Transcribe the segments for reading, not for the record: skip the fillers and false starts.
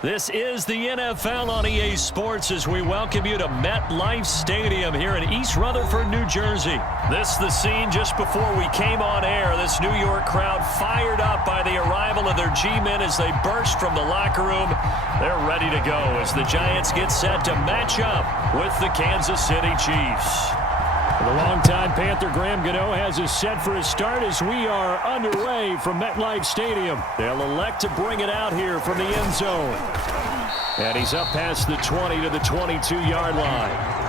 This is the NFL on EA Sports as we welcome you to MetLife Stadium here in East Rutherford, New Jersey. This is the scene just before we came on air. This New York crowd fired up by the arrival of their G-men as they burst from the locker room. They're ready to go as the Giants get set to match up with the Kansas City Chiefs. The longtime Panther Graham Gano has us set for his start as we are underway from MetLife Stadium. They'll elect to bring it out here from the end zone. And he's up past the 20 to the 22-yard line.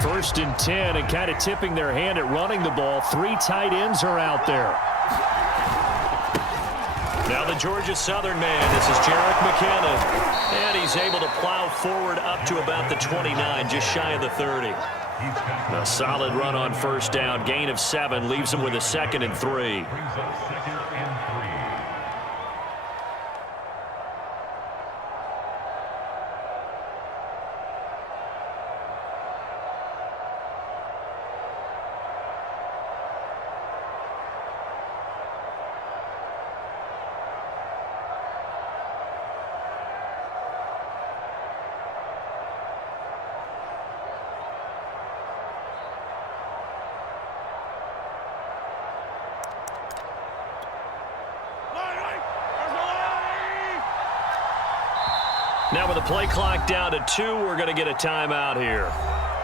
First and 10 and kind of tipping their hand at running the ball. Three tight ends are out there. Now the Georgia Southern man. This is Jerick McKinnon. And he's able to plow forward up to about the 29, just shy of the 30. A solid run on first down. Gain of 7 leaves him with a 2nd and 3. Now with the play clock down to 2, we're going to get a timeout here.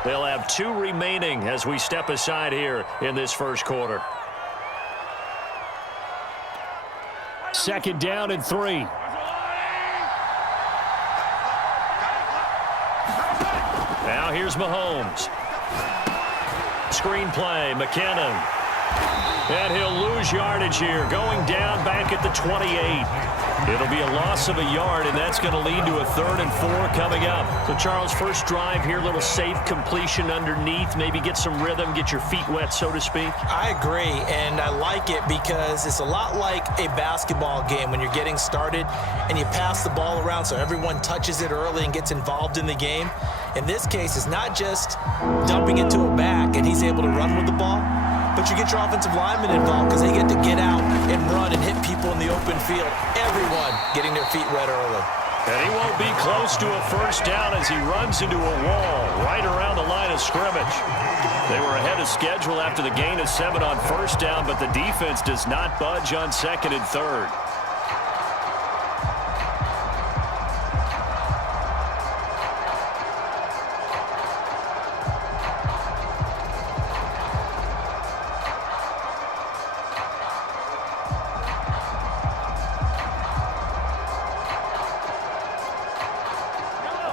They'll have 2 remaining as we step aside here in this first quarter. 2nd down and 3. Now here's Mahomes. Screen play, McKinnon. And he'll lose yardage here, going down back at the 28. It'll be a loss of a yard, and that's going to lead to a 3rd and 4 coming up. So, Charles, first drive here, little safe completion underneath, maybe get some rhythm, get your feet wet, so to speak. I agree, and I like it because it's a lot like a basketball game when you're getting started and you pass the ball around so everyone touches it early and gets involved in the game. In this case, it's not just dumping it to a back and he's able to run with the ball, but you get your offensive linemen involved because they get to get out and run and hit people in the open field. Everyone getting their feet wet early. And he won't be close to a first down as he runs into a wall right around the line of scrimmage. They were ahead of schedule after the gain of 7 on first down, but the defense does not budge on 2nd and 3rd.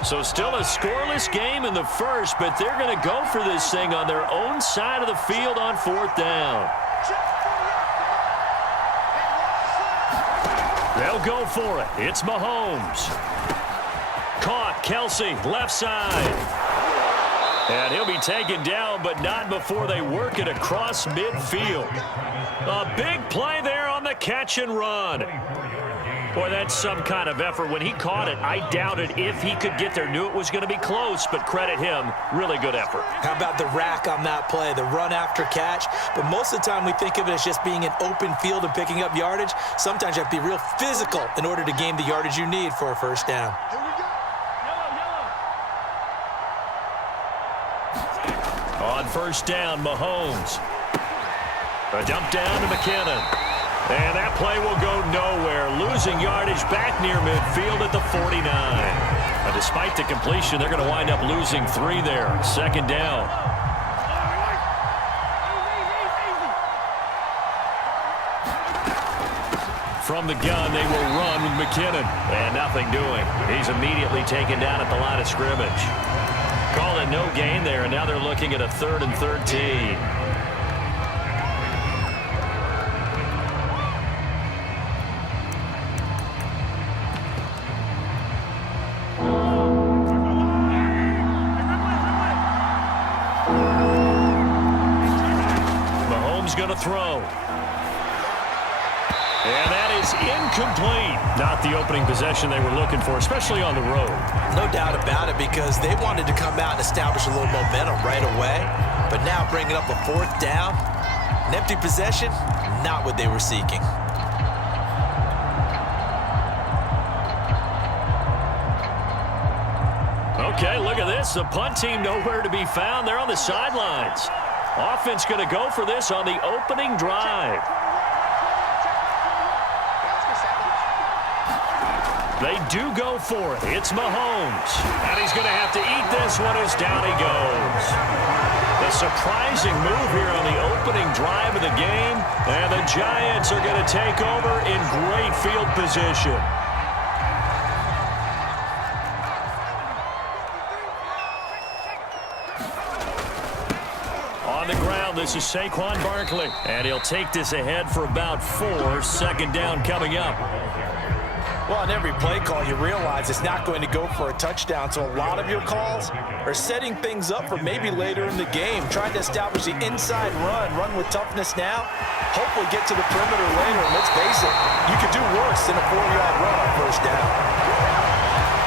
So still a scoreless game in the first, but they're going to go for this thing on their own side of the field on 4th down. They'll go for it. It's Mahomes. Caught. Kelsey, left side. And he'll be taken down, but not before they work it across midfield. A big play there on the catch and run. Boy, that's some kind of effort. When he caught it, I doubted if he could get there. Knew it was going to be close, but credit him. Really good effort. How about the rack on that play, the run after catch? But most of the time we think of it as just being an open field and picking up yardage. Sometimes you have to be real physical in order to gain the yardage you need for a first down. On first down, Mahomes. A dump down to McKinnon. And that play will go nowhere. Losing yardage back near midfield at the 49. But despite the completion, they're going to wind up losing 3 there. 2nd down. From the gun, they will run with McKinnon. And nothing doing. He's immediately taken down at the line of scrimmage. Call it no gain there, and now they're looking at a 3rd and 13. Going to throw. And that is incomplete. Not the opening possession they were looking for, especially on the road. No doubt about it, because they wanted to come out and establish a little momentum right away. But now bringing up a fourth down, an empty possession, not what they were seeking. Okay, look at this. The punt team nowhere to be found. They're on the sidelines. Offense going to go for this on the opening drive. They do go for it. It's Mahomes. And he's going to have to eat this one as down he goes. A surprising move here on the opening drive of the game. And the Giants are going to take over in great field position. On the ground, this is Saquon Barkley. And he'll take this ahead for about 4. Second down coming up. Well, on every play call, you realize it's not going to go for a touchdown. So a lot of your calls are setting things up for maybe later in the game, trying to establish the inside run with toughness now, hopefully get to the perimeter later. And let's face it, you could do worse than a 4-yard run on first down.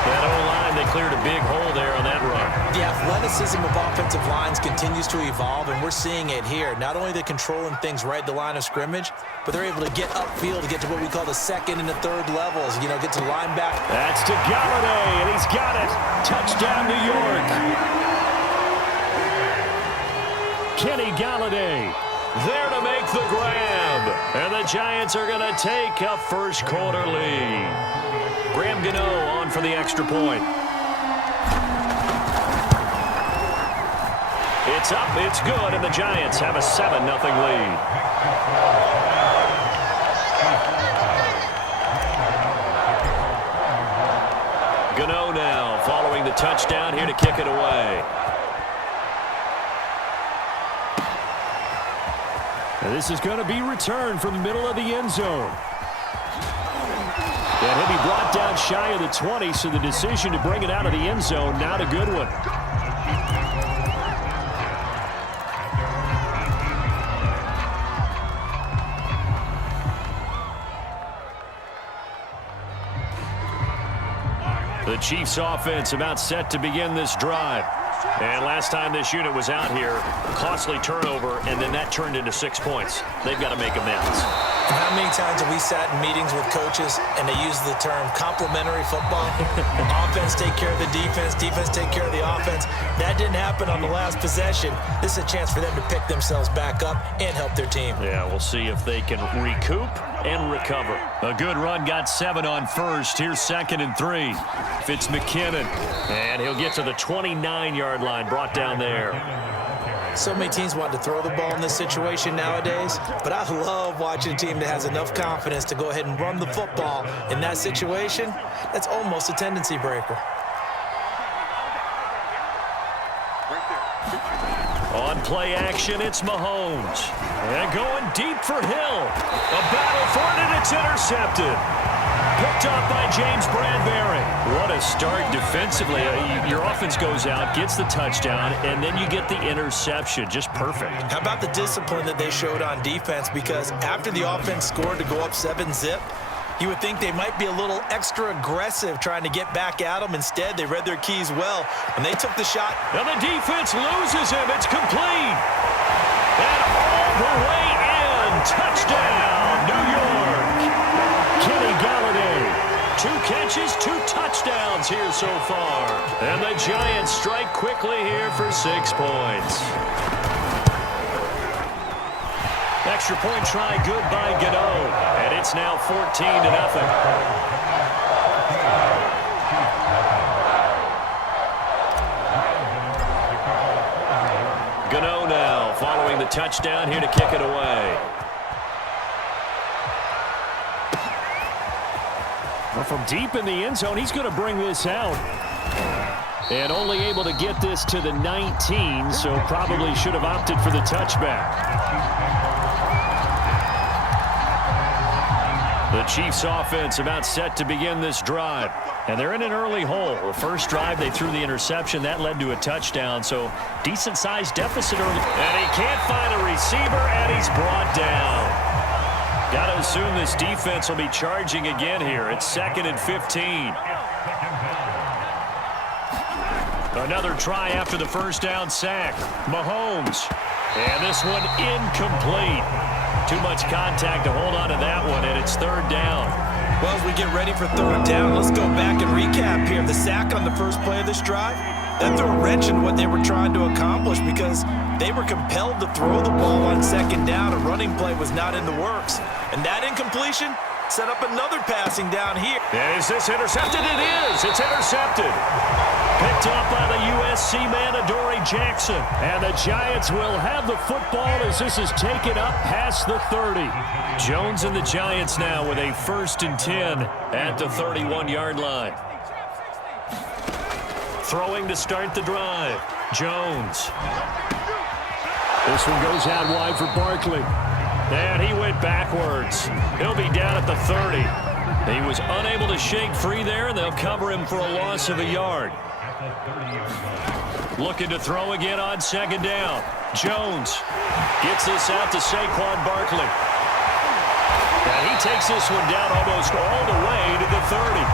That O-line, they cleared a big hole there on that run. The athleticism of offensive lines continues to evolve, and we're seeing it here. Not only are they controlling things right at the line of scrimmage, but they're able to get upfield to get to what we call the second and the third levels. You know, get to the linebacker. That's to Galladay, and he's got it. Touchdown, New York. Kenny Galladay there to make the grab. And the Giants are going to take a first quarter lead. Graham Gano on for the extra point. It's up, it's good, and the Giants have a 7-0 lead. Gano now following the touchdown here to kick it away. And this is going to be returned from the middle of the end zone. And he'll be brought down shy of the 20, so the decision to bring it out of the end zone, not a good one. The Chiefs offense about set to begin this drive. And last time this unit was out here, costly turnover, and then that turned into 6 points. They've got to make amends. And how many times have we sat in meetings with coaches and they use the term complementary football? Offense take care of the defense, defense take care of the offense. That didn't happen on the last possession. This is a chance for them to pick themselves back up and help their team. Yeah, we'll see if they can recoup and recover. A good run, got 7 on first. Here's 2nd and 3. Fitz McKinnon, and he'll get to the 29-yard line, brought down there. So many teams want to throw the ball in this situation nowadays, but I love watching a team that has enough confidence to go ahead and run the football. In that situation, that's almost a tendency breaker. On play action, it's Mahomes. And going deep for Hill. A battle for it, and it's intercepted. Picked up by James Bradbury. What a start defensively. Your offense goes out, gets the touchdown, and then you get the interception. Just perfect. How about the discipline that they showed on defense? Because after the offense scored to go up 7-zip, you would think they might be a little extra aggressive trying to get back at them. Instead, they read their keys well, and they took the shot. And the defense loses him. It's complete. And all the way in. Touchdown, New York. Kenny Galladay. 2 catches, 2 touchdowns here so far. And the Giants strike quickly here for 6 points. Extra point try good by Gano. And it's now 14-0. Gano now following the touchdown here to kick it away. Well, from deep in the end zone, he's going to bring this out. And only able to get this to the 19, so probably should have opted for the touchback. The Chiefs offense about set to begin this drive. And they're in an early hole. The first drive, they threw the interception. That led to a touchdown, so decent-sized deficit early. And he can't find a receiver, and he's brought down. Got to assume this defense will be charging again here. It's 2nd and 15. Another try after the first down sack. Mahomes. And this one incomplete. Too much contact to hold on to that one, and it's 3rd down. Well, as we get ready for 3rd down, let's go back and recap here. The sack on the first play of this drive, that threw a wrench in what they were trying to accomplish because they were compelled to throw the ball on 2nd down. A running play was not in the works. And that incompletion set up another passing down here. Is this intercepted? It is. It's intercepted. Picked up by the USC man, Adoree Jackson. And the Giants will have the football as this is taken up past the 30. Jones and the Giants now with a 1st and 10 at the 31-yard line. Throwing to start the drive. Jones. This one goes out wide for Barkley. And he went backwards. He'll be down at the 30. He was unable to shake free there, and they'll cover him for a loss of a yard. Looking to throw again on 2nd down. Jones gets this out to Saquon Barkley. And he takes this one down almost all the way to the 30.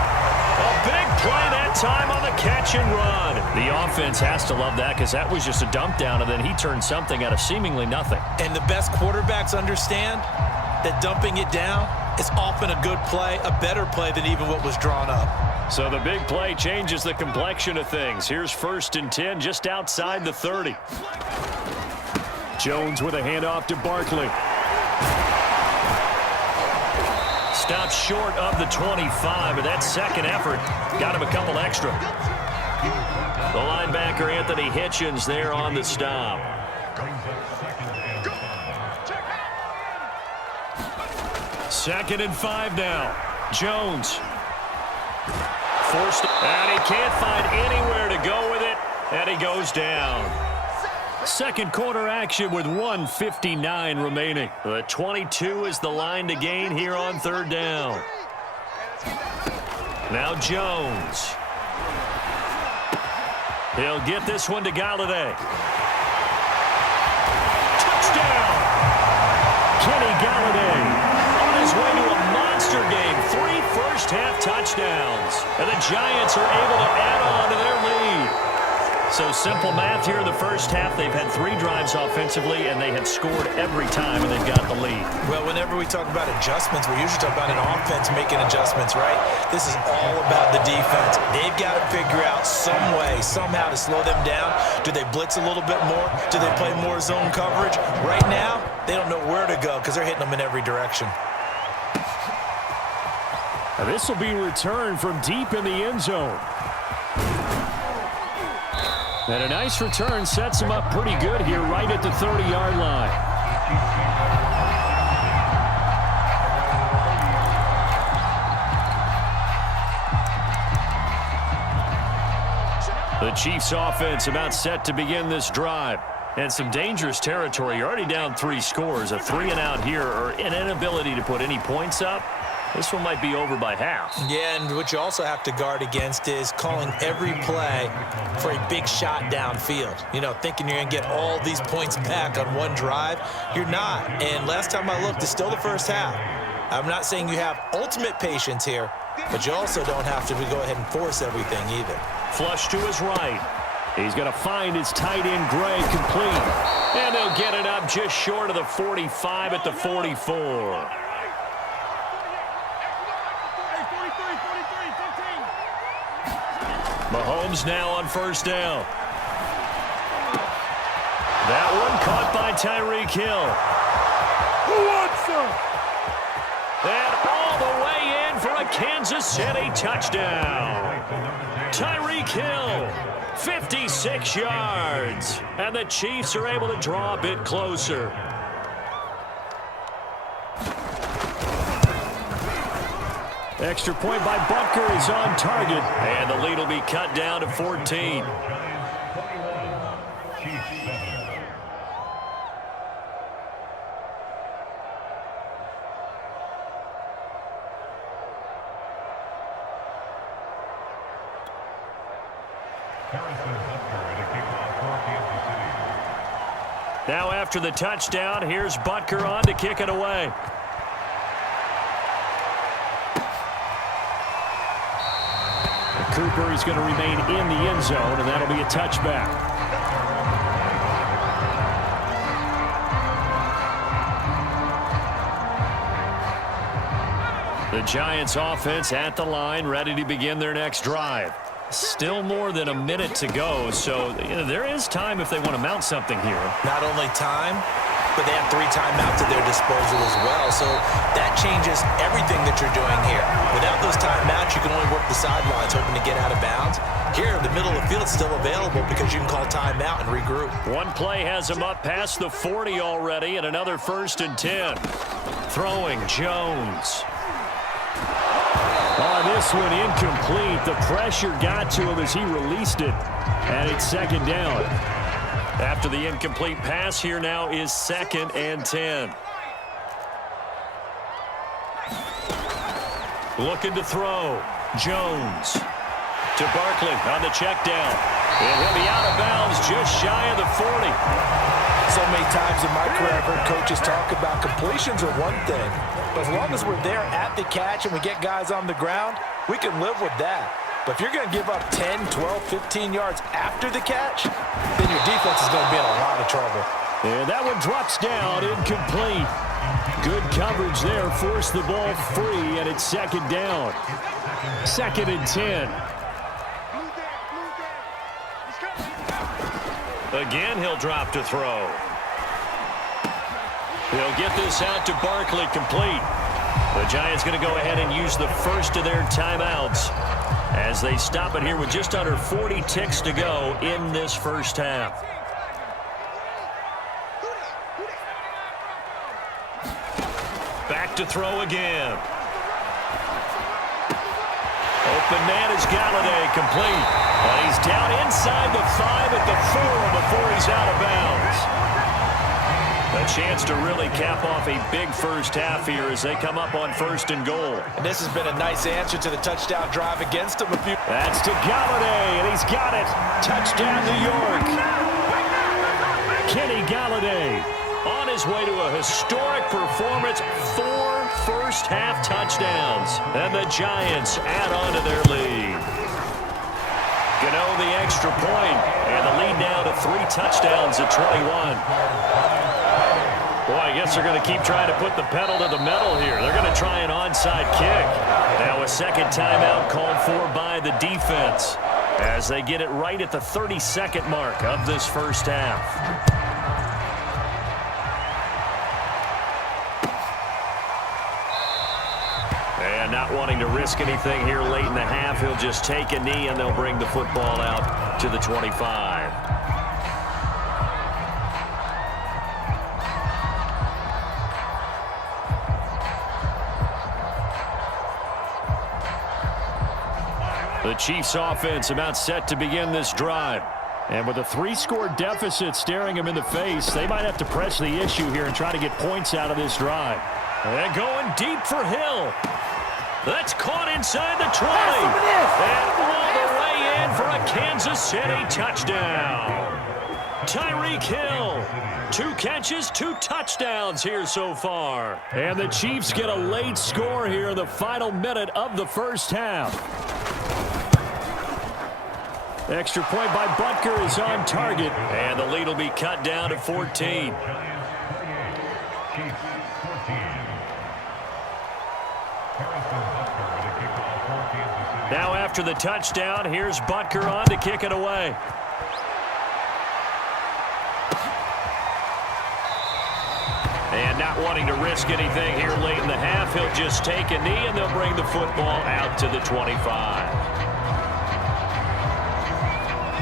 A big play that time on the catch and run. The offense has to love that because that was just a dump down, and then he turned something out of seemingly nothing. And the best quarterbacks understand that dumping it down is often a good play, a better play than even what was drawn up. So the big play changes the complexion of things. Here's 1st and 10 just outside the 30. Jones with a handoff to Barkley. Stopped short of the 25, but that second effort got him a couple extra. The linebacker, Anthony Hitchens, there on the stop. 2nd and 5 now. Jones. Forced, and he can't find anywhere to go with it, and he goes down. Second quarter action with 1:59 remaining. The 22 is the line to gain here on 3rd down. Now Jones. He'll get this one to Galladay. Touchdown! Kenny Galladay on his way to a monster game. 3 first-half touchdowns. And the Giants are able to add on to their lead. So simple math here in the first half. They've had 3 drives offensively, and they have scored every time, and they've got the lead. Well, whenever we talk about adjustments, we usually talk about an offense making adjustments, right? This is all about the defense. They've got to figure out some way, somehow to slow them down. Do they blitz a little bit more? Do they play more zone coverage? Right now, they don't know where to go because they're hitting them in every direction. Now this will be returned from deep in the end zone. And a nice return sets him up pretty good here right at the 30-yard line. The Chiefs offense about set to begin this drive. And some dangerous territory. You're already down 3 scores. A 3-and-out here or an inability to put any points up. This one might be over by half. Yeah, and what you also have to guard against is calling every play for a big shot downfield. You know, thinking you're going to get all these points back on one drive. You're not. And last time I looked, it's still the first half. I'm not saying you have ultimate patience here, but you also don't have to go ahead and force everything either. Flush to his right. He's going to find his tight end, Gray, complete. And they'll get it up just short of the 45 at the 44. Mahomes now on first down. That one caught by Tyreek Hill. Who wants some? And all the way in for a Kansas City touchdown. Tyreek Hill, 56 yards. And the Chiefs are able to draw a bit closer. Extra point by Butker is on target. And the lead will be cut down to 14. Now after the touchdown, here's Butker on to kick it away. Cooper. He's going to remain in the end zone, and that'll be a touchback. The Giants offense at the line, ready to begin their next drive. Still more than a minute to go, so there is time if they want to mount something here. Not only time, but they have 3 timeouts at their disposal as well, so that changes everything that you're doing here. Without those timeouts, you can only work the sidelines hoping to get out of bounds. Here, the middle of the field is still available because you can call timeout and regroup. One play has him up past the 40 already, and another 1st and 10. Throwing Jones. Oh, this one incomplete. The pressure got to him as he released it, and it's 2nd down. After the incomplete pass, here now is 2nd and 10. Looking to throw. Jones to Barkley on the check down. And he'll be out of bounds just shy of the 40. So many times in my career, I've heard coaches talk about completions are one thing. But as long as we're there at the catch and we get guys on the ground, we can live with that. But if you're going to give up 10, 12, 15 yards after the catch, then your defense is going to be in a lot of trouble. And that one drops down, incomplete. Good coverage there, forced the ball free, and it's 2nd down. 2nd and 10. Again, he'll drop to throw. He'll get this out to Barkley, complete. The Giants going to go ahead and use the first of their timeouts as they stop it here with just under 40 ticks to go in this first half. Back to throw again. Open man is Galladay, complete. And he's down inside the 5 at the 4 before he's out of bounds. A chance to really cap off a big first half here as they come up on 1st and goal. And this has been a nice answer to the touchdown drive against them. That's to Galladay, and he's got it. Touchdown, New York. Kenny Galladay on his way to a historic performance. 4 first-half touchdowns. And the Giants add on to their lead. Gano the extra point, and the lead now to 3 touchdowns at 21. Boy, I guess they're going to keep trying to put the pedal to the metal here. They're going to try an onside kick. Now a 2nd timeout called for by the defense as they get it right at the 32nd mark of this first half. And not wanting to risk anything here late in the half, he'll just take a knee and they'll bring the football out to the 25. The Chiefs offense about set to begin this drive. And with a 3-score deficit staring them in the face, they might have to press the issue here and try to get points out of this drive. And going deep for Hill. That's caught inside the 20. And all the way in for a Kansas City touchdown. Tyreek Hill. 2 catches, 2 touchdowns here so far. And the Chiefs get a late score here in the final minute of the first half. Extra point by Butker is on target, and the lead will be cut down to 14. Now after the touchdown, here's Butker on to kick it away. And not wanting to risk anything here late in the half, he'll just take a knee, and they'll bring the football out to the 25.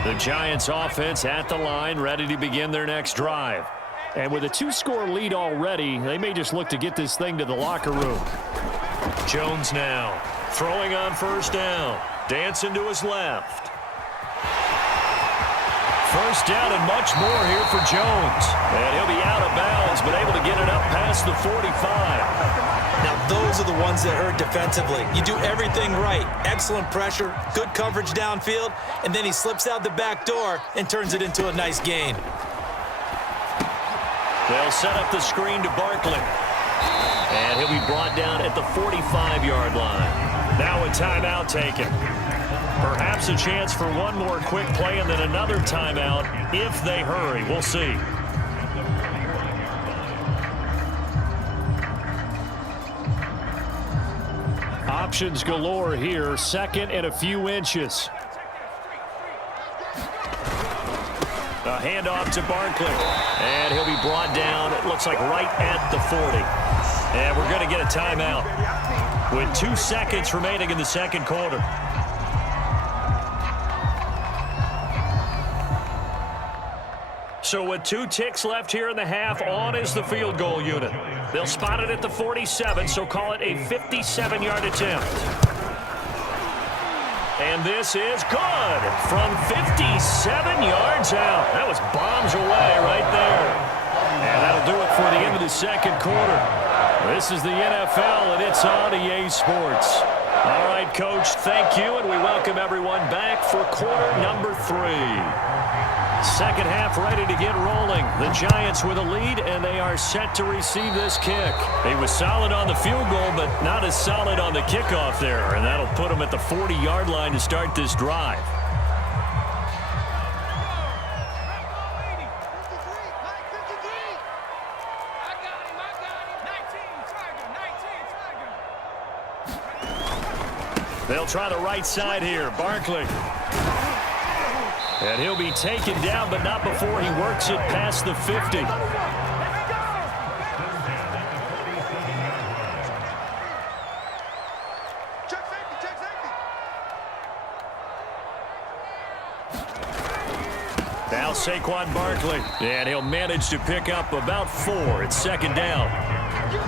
The Giants offense at the line, ready to begin their next drive. And with a 2-score lead already, they may just look to get this thing to the locker room. Jones now throwing on 1st down. Dancing to his left. 1st down and much more here for Jones. And he'll be out of bounds, but able to get it up past the 45. Now, those are the ones that hurt defensively. You do everything right. Excellent pressure, good coverage downfield, and then he slips out the back door and turns it into a nice gain. They'll set up the screen to Barkley. And he'll be brought down at the 45-yard line. Now a timeout taken. Perhaps a chance for one more quick play and then another timeout if they hurry. We'll see. Options galore here. Second and a few inches. A handoff to Barkley. And he'll be brought down, it looks like right at the 40. And we're going to get a timeout with 2 seconds remaining in the second quarter. So with 2 ticks left here in the half, on is the field goal unit. They'll spot it at the 47, so call it a 57-yard attempt. And this is good from 57 yards out. That was bombs away right there. And that'll do it for the end of the second quarter. This is the NFL, and it's on EA Sports. All right, Coach, thank you, and we welcome everyone back for quarter number 3. Second half ready to get rolling. The Giants with a lead, and they are set to receive this kick. He was solid on the field goal, but not as solid on the kickoff there, and that'll put him at the 40-yard line to start this drive. They'll try the right side here. Barkley. And he'll be taken down, but not before he works it past the 50. Now Saquon Barkley, and he'll manage to pick up about 4. It's second down.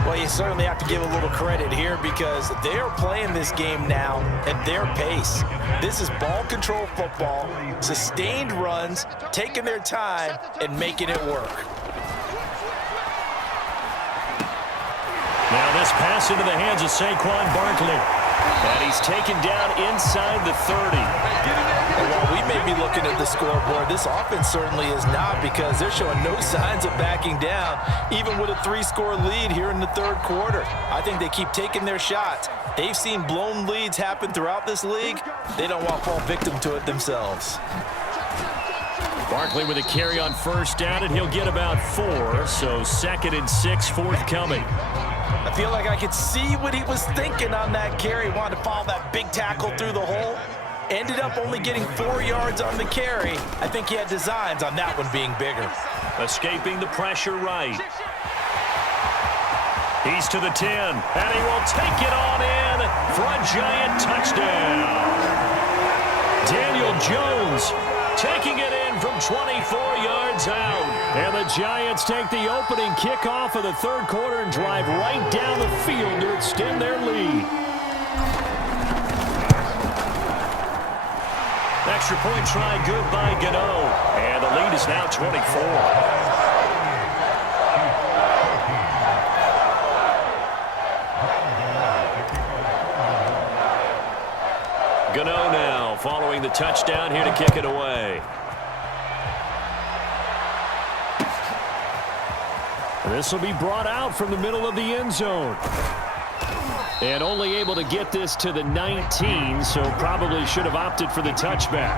Well, you certainly have to give a little credit here because they are playing this game now at their pace. This is ball control football, sustained runs, taking their time, and making it work. Now this pass into the hands of Saquon Barkley. And he's taken down inside the 30. And while we may be looking at the scoreboard, this offense certainly is not because they're showing no signs of backing down, even with a 3-score lead here in the third quarter. I think they keep taking their shots. They've seen blown leads happen throughout this league. They don't want to fall victim to it themselves. Barkley with a carry on first down, and he'll get about 4, so 2nd and 6 forthcoming. I feel like I could see what he was thinking on that carry. Wanted to follow that big tackle through the hole. Ended up only getting 4 yards on the carry. I think he had designs on that one being bigger. Escaping the pressure right. He's to the 10, and he will take it on in for a Giant touchdown. Daniel Jones taking it in from 24 yards out. And the Giants take the opening kickoff of the third quarter and drive right down the field to extend their lead. Extra point try good by Gano. And the lead is now 24. Gano now following the touchdown here to kick it away. This will be brought out from the middle of the end zone. And only able to get this to the 19, so probably should have opted for the touchback.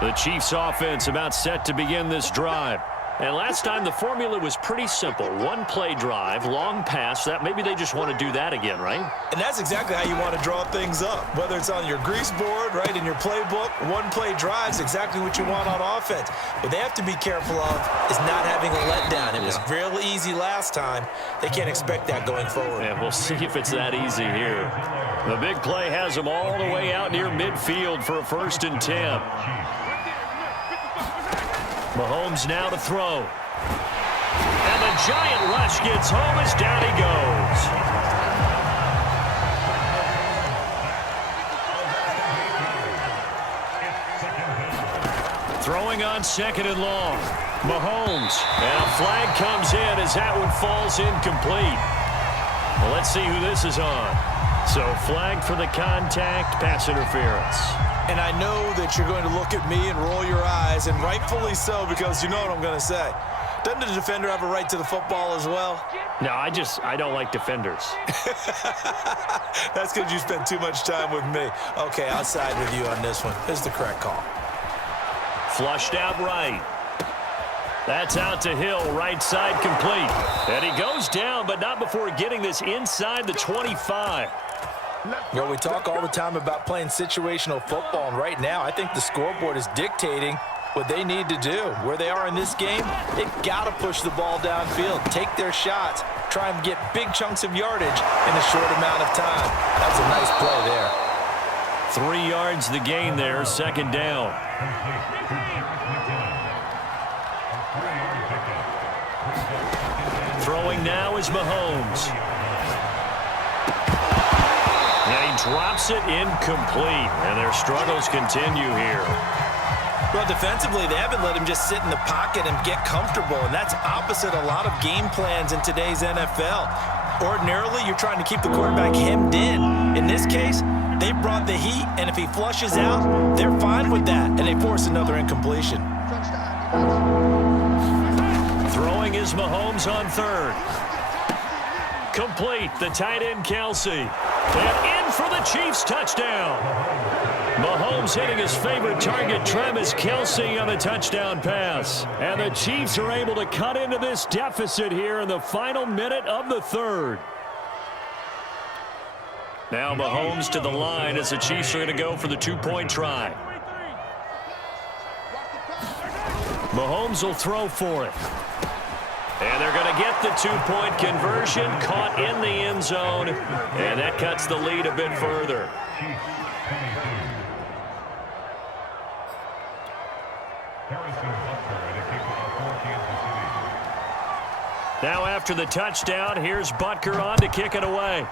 The Chiefs offense about set to begin this drive. And last time the formula was pretty simple. 1-play drive, long pass. That maybe they just want to do that again, right? And that's exactly how you want to draw things up. Whether it's on your grease board, right, in your playbook, 1-play drive's exactly what you want on offense. What they have to be careful of is not having a letdown. It was real easy last time. They can't expect that going forward. And we'll see if it's that easy here. The big play has them all the way out near midfield for a 1st and 10. Mahomes now to throw. And the Giant rush gets home as down he goes. Throwing on 2nd and long. Mahomes. And a flag comes in as that one falls incomplete. Well, let's see who this is on. So flag for the contact, pass interference. And I know that you're going to look at me and roll your eyes, and rightfully so, because you know what I'm going to say. Doesn't the defender have a right to the football as well? No, I don't like defenders. That's because you spend too much time with me. Okay, I'll side with you on this one. This is the correct call. Flushed out right. That's out to Hill, right side complete. And he goes down, but not before getting this inside the 25. Well, we talk all the time about playing situational football, and right now I think the scoreboard is dictating what they need to do. Where they are in this game, they've got to push the ball downfield, take their shots, try and get big chunks of yardage in a short amount of time. That's a nice play there. 3 yards the gain there, second down. Throwing now is Mahomes. And he drops it incomplete, and their struggles continue here. Well, defensively, they haven't let him just sit in the pocket and get comfortable, and that's opposite a lot of game plans in today's NFL. Ordinarily, you're trying to keep the quarterback hemmed in. In this case, they brought the heat, and if he flushes out, they're fine with that, and they force another incompletion. Throwing is Mahomes on third. Complete, the tight end Kelsey. And in for the Chiefs touchdown. Mahomes hitting his favorite target, Travis Kelsey, on the touchdown pass. And the Chiefs are able to cut into this deficit here in the final minute of the third. Now Mahomes to the line as the Chiefs are going to go for the 2-point try. Mahomes will throw for it. And they're going to get the 2-point conversion, caught in the end zone, and that cuts the lead a bit further. Now after the touchdown, here's Butker on to kick it away.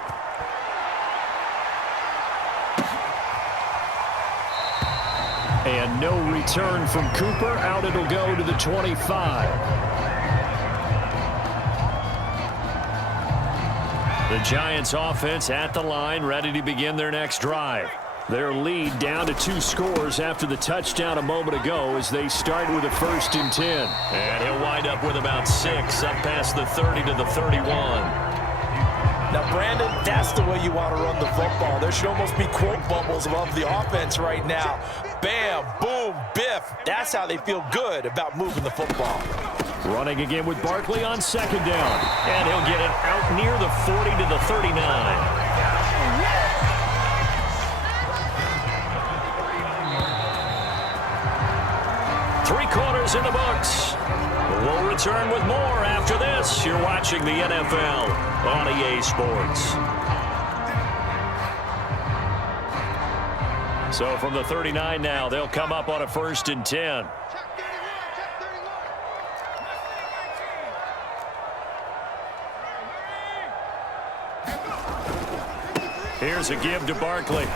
And no return from Cooper. Out it'll go to the 25. The Giants offense at the line, ready to begin their next drive. Their lead down to 2 scores after the touchdown a moment ago as they start with a 1st and 10. And he'll wind up with about 6 up past the 30 to the 31. Now, Brandon, that's the way you want to run the football. There should almost be quote bubbles above the offense right now. Bam, boom, biff. That's how they feel good about moving the football. Running again with Barkley on 2nd down. And he'll get it out near the 40 to the 39. Three-quarters in the books. We'll return with more after this. You're watching the NFL on EA Sports. So from the 39 now, they'll come up on a 1st and 10. Here's a give to Barkley.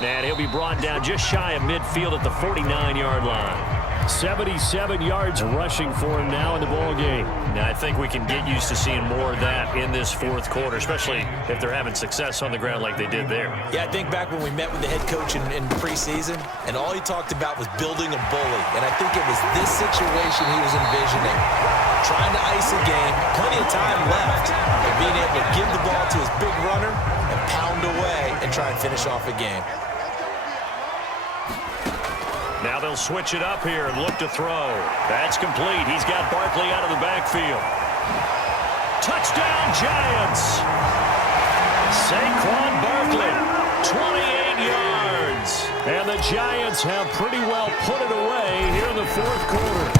And he'll be brought down just shy of midfield at the 49-yard line. 77 yards rushing for him now in the ball game. Now, I think we can get used to seeing more of that in this 4th quarter, especially if they're having success on the ground like they did there. Yeah, I think back when we met with the head coach in preseason, and all he talked about was building a bully. And I think it was this situation he was envisioning. Trying to ice a game, plenty of time left, and being able to give the ball to his big runner and pound away and try and finish off a game. Now they'll switch it up here and look to throw. That's complete. He's got Barkley out of the backfield. Touchdown, Giants! Saquon Barkley, 28 yards. And the Giants have pretty well put it away here in the 4th quarter.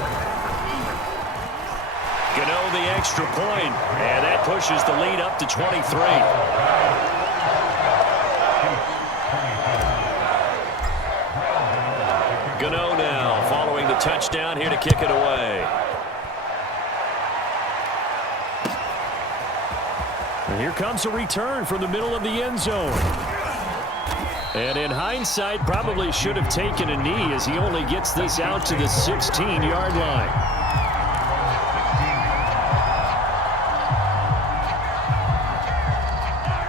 Gano the extra point, and that pushes the lead up to 23. Gano now following the touchdown here to kick it away. And here comes a return from the middle of the end zone. And in hindsight, probably should have taken a knee as he only gets this out to the 16-yard line.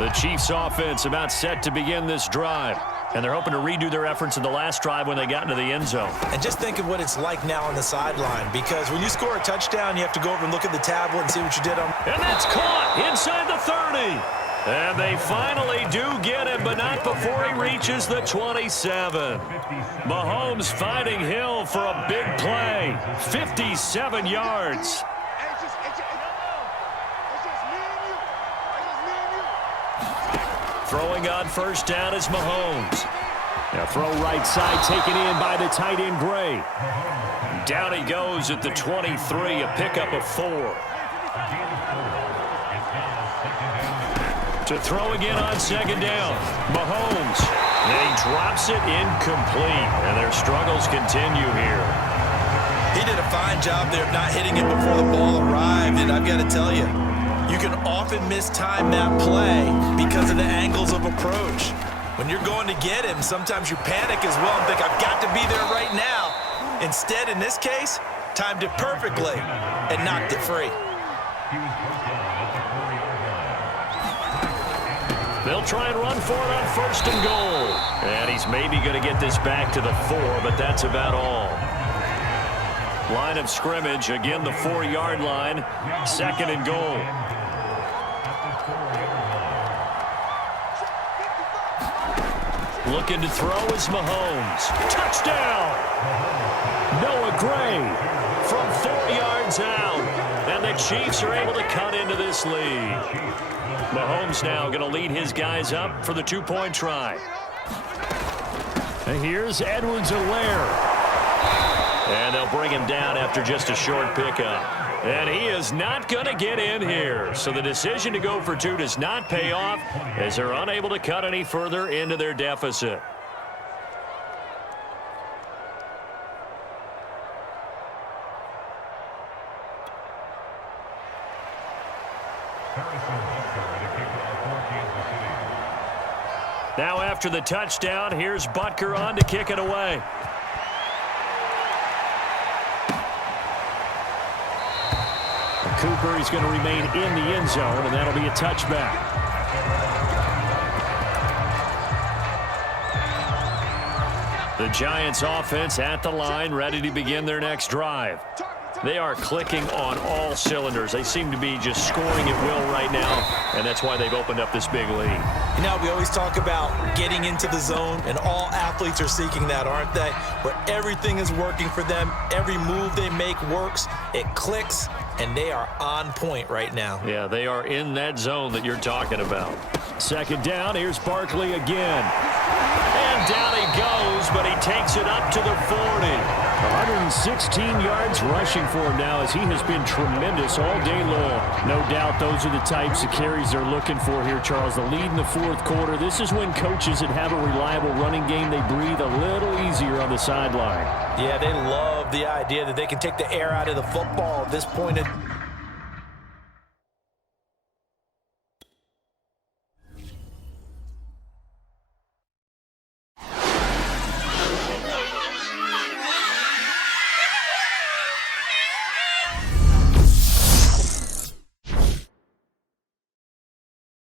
The Chiefs offense about set to begin this drive. And they're hoping to redo their efforts in the last drive when they got into the end zone. And just think of what it's like now on the sideline, because when you score a touchdown, you have to go over and look at the tablet and see what you did on. And that's caught inside the 30. And they finally do get him, but not before he reaches the 27. Mahomes finding Hill for a big play. 57 yards. Throwing on first down is Mahomes. Now throw right side, taken in by the tight end, Gray. Down he goes at the 23, a pickup of 4. To throw again on second down, Mahomes. And he drops it incomplete, and their struggles continue here. He did a fine job there of not hitting it before the ball arrived, and I've got to tell you, you can often mistime that play because of the angles of approach. When you're going to get him, sometimes you panic as well and think, I've got to be there right now. Instead, in this case, timed it perfectly and knocked it free. They'll try and run for it on first and goal. And he's maybe going to get this back to the 4, but that's about all. Line of scrimmage, again the 4-yard line, second and goal. Looking to throw is Mahomes. Touchdown! Noah Gray From 4 yards out. And the Chiefs are able to cut into this lead. Mahomes now going to lead his guys up for the 2-point try. And here's Edwards-Helaire. And they'll bring him down after just a short pickup. And he is not going to get in here. So the decision to go for 2 does not pay off as they're unable to cut any further into their deficit. Now after the touchdown, here's Butker on to kick it away. Cooper is going to remain in the end zone, and that'll be a touchback. The Giants offense at the line, ready to begin their next drive. They are clicking on all cylinders. They seem to be just scoring at will right now, and that's why they've opened up this big lead. You know, we always talk about getting into the zone, and all athletes are seeking that, aren't they? Where everything is working for them, every move they make works, it clicks, and they are on point right now. Yeah, they are in that zone that you're talking about. Second down, here's Barkley again. And down he goes, but he takes it up to the 40. 116 yards rushing for him now as he has been tremendous all day long. No doubt those are the types of carries they're looking for here, Charles. The lead in the fourth quarter. This is when coaches that have a reliable running game, they breathe a little easier on the sideline. Yeah, they love the idea that they can take the air out of the football at this point